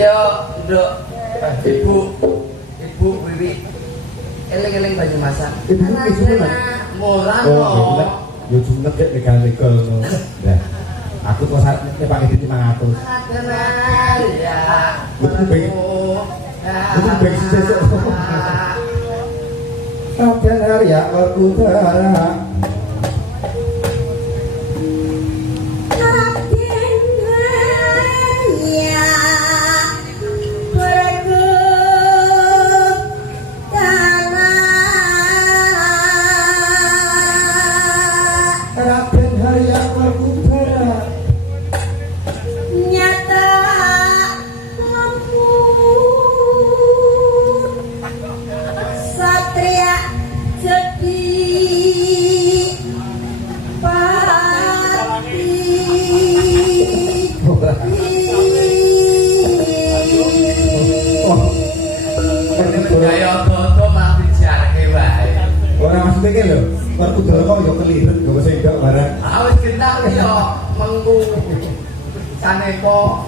Yo, Nduk. Ibu Wiwi. Eling-eling banyu masak. Ibu iki sunan. Murah Oh, kok. yo jumet kek legal-legal ngono. Lah, aku kok sakne pakai duit 500. Aduh, ya. Betul, Bang. Betul, Bang, sesuk. Sampai hari ya utara. Iki lho, Werku Dara kok yo kelirut nggawa sendok barang. Ah wis genah yo mengku. Sanepo.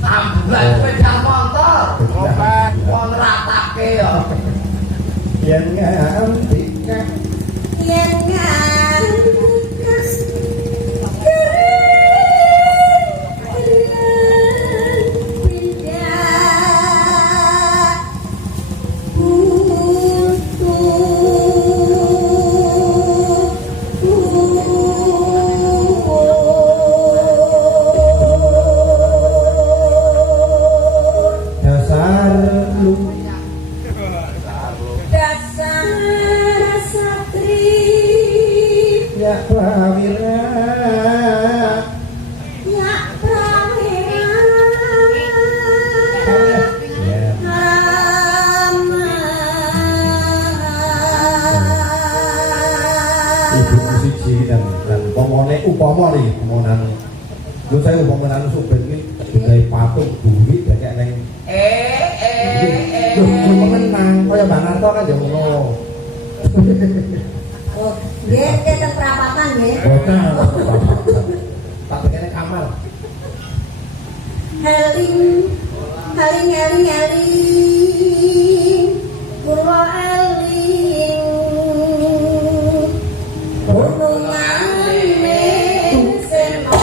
Ambulan sepeda motor. Obat wong ratake yo. Yen ngantika. Yen ngantika. Upama nih, umpaman lu saya umpaman supir ini digawe patung bumi banyak neng lu menang kaya Mbak Narto kan ya ngono. Oh, nggih tetep perapatan nggih. Boten tak tekene kamar. Eling Purwa eling gunungane seno.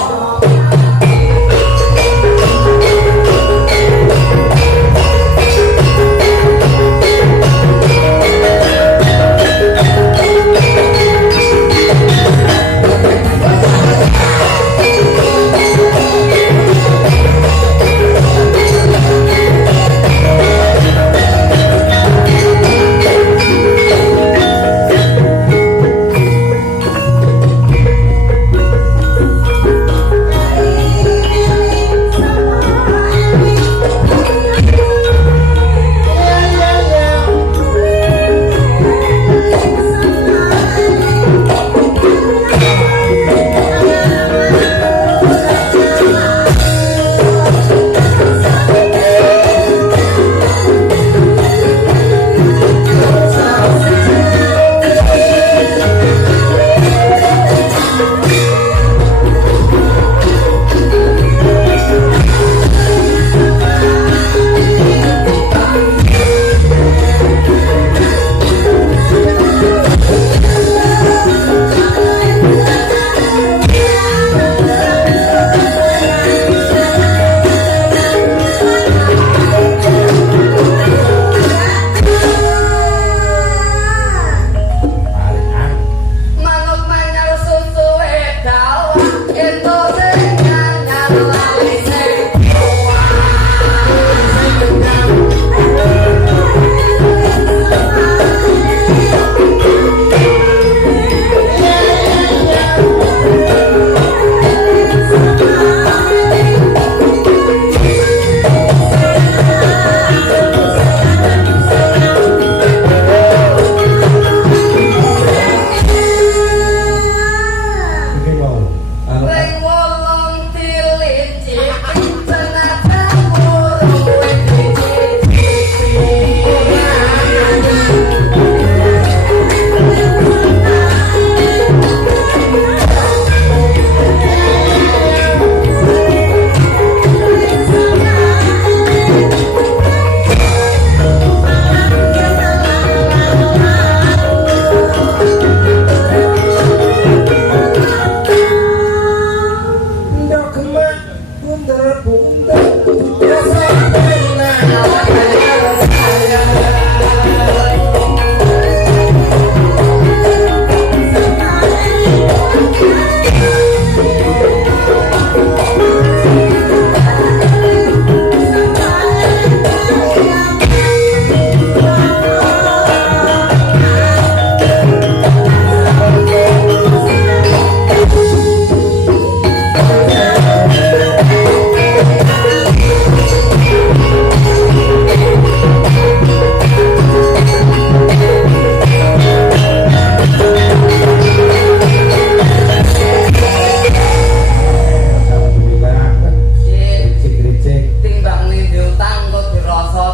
diutang kok dirasa